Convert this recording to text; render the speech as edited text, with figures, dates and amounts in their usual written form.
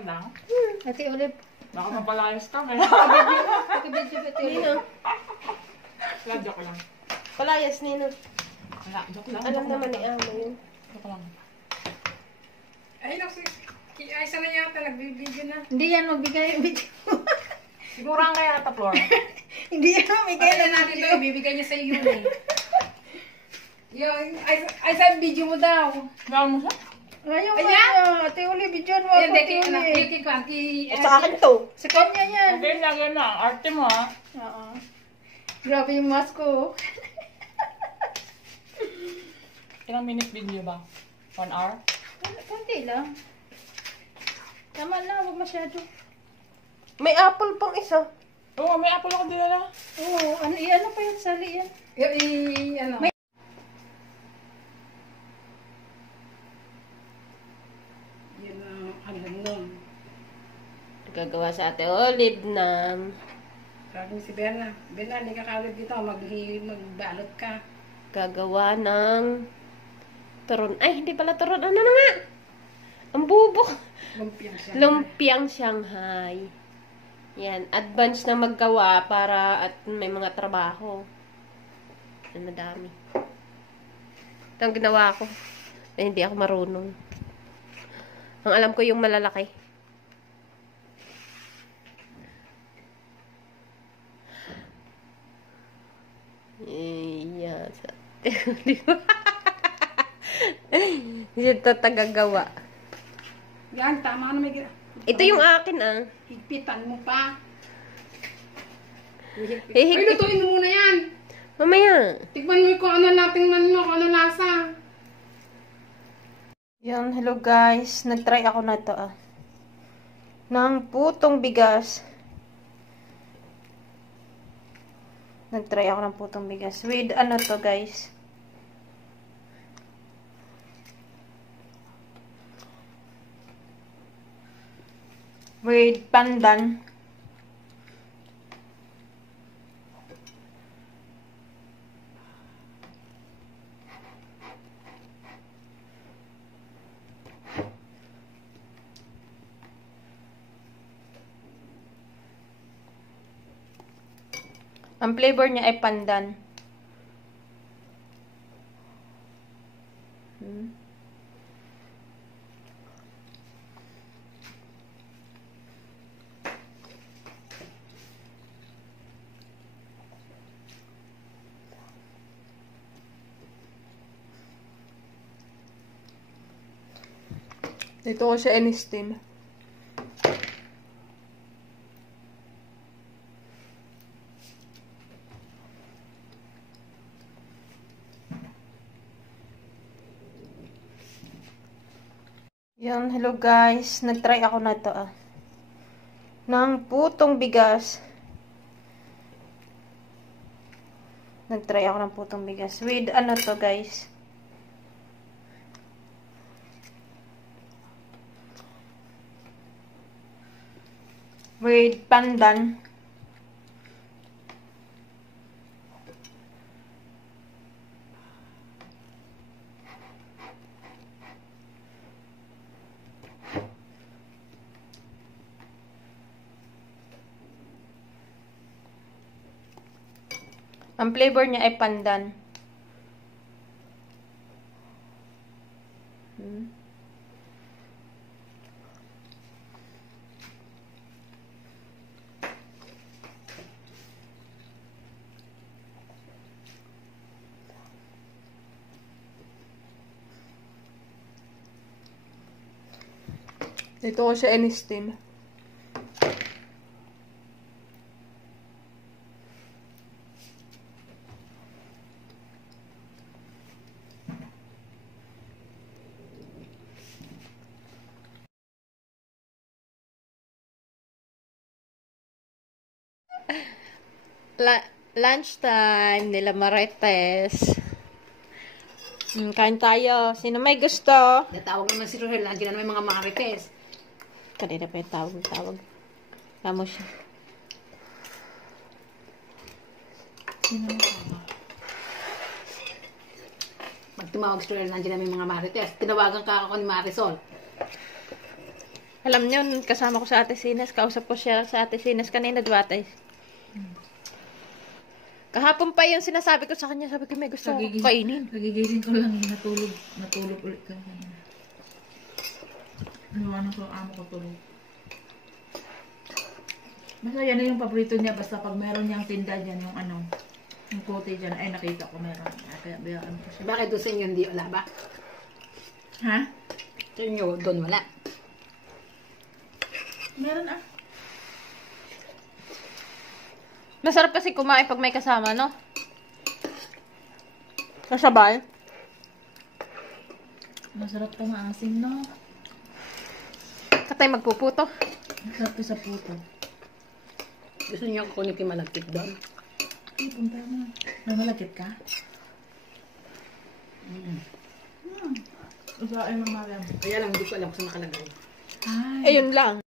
lang? Ate Olive. Baka mapalayas kami. Pakibidyo ba ito? Nino. Wala, joke lang. Palayas, Nino. Wala, joke lang. Alam naman ni Amo yun. Joke lang. Ay, ay, sana yata nagbibidyo na. Hindi yan magbigay yung video. Siguro ang kaya ata, Flor. Hindi yan magbigay Kaya natin ito, ibibigay niya sa iyo eh. Yung, ay, sa video mo daw. Gawin mo siya? Ayaw mo. Ayan. Ate Olive, video mo Yan, ako. dati, Ate anak, Olive. Sa akin to. Sa kanya yan. Okay, lagyan na. Arte mo, ha? Oo. Grabe yung mask ko. Ilang minutes video ba? 1 hour? Kunti lang. Tama na, huwag masyado. May apple pang isa. Oo, may apple ako dinala. Oo, ano pa yan, sali yan. Ano? Yun ang hanggang nun. Gagawa sa Ate Olive ng Sabi si Berna, Berna, hindi ka kawalid dito, magbalot ka. gagawa ng turon. Ay, hindi pala turon. Ano na nga? Ang bubok. Lumpiang siya. Lumpiang Shanghai. Yan. Advance na maggawa para at may mga trabaho. Ang madami. Ito ang ginawa ko. Eh, hindi ako marunong. Ang alam ko yung malalaki. Yan. Hindi ito tagagawa. Yan, tama na may Ito yung akin ah. higpitan mo pa. Ay, Hihigpit. lutuin mo muna yan. Mamaya. Tikman mo kung ano natingnan mo, kung ano lasa. Yan, hello guys. Nag-try ako na ito ah. Ng putong bigas. Nag-try ako ng putong bigas. With ano to guys. With pandan. Ang flavor niya ay pandan. Dito ko siya in-steam. Yan, hello guys. Nag-try ako na ito ah. Ng putong bigas. Nag-try ako ng putong bigas. With ano to guys. With pandan. Ang flavor niya ay pandan. Dito ko siya in-steam. Lunchtime nila Marites. Kain tayo. Sino may gusto? Natawag naman si Rohel, lagi na may mga marites. Kanina pa yung tawag. Tama siya. Pag tumawag si Rohel, lagi na may mga marites. Tinawagan ka ako ni Marisol. Alam niyo, kasama ko sa Ate Sinas. Kausap ko siya sa Ate Sinas kanina, diba, Ate? Kahapon pa yun sinasabi ko sa kanya. Sabi ko, may gusto ko kainin. Kagigising ko lang, natulog ulit ka kanina. Ano ko, amo ko tulog. Basta yan na yung paborito niya. Basta pag meron niyang tinda dyan, yung ano, yung kote dyan, ay nakita ko meron. Kaya bayaan ko siya. Bakit doon sa inyo hindi wala ba? Ha? Sa inyo doon wala. Meron ah. Masarap kasi kumain pag may kasama, no? Kasabay. Masarap pa maasim, no? Katay magpuputo. Masarap to sa puto. Gusto niyo ako kunin malagkit doon? Ay, punta mo. May malagkit ka? Usain mo, Mariam. Kaya lang hindi ko alam kung nakalagay. Ay. Ayun lang.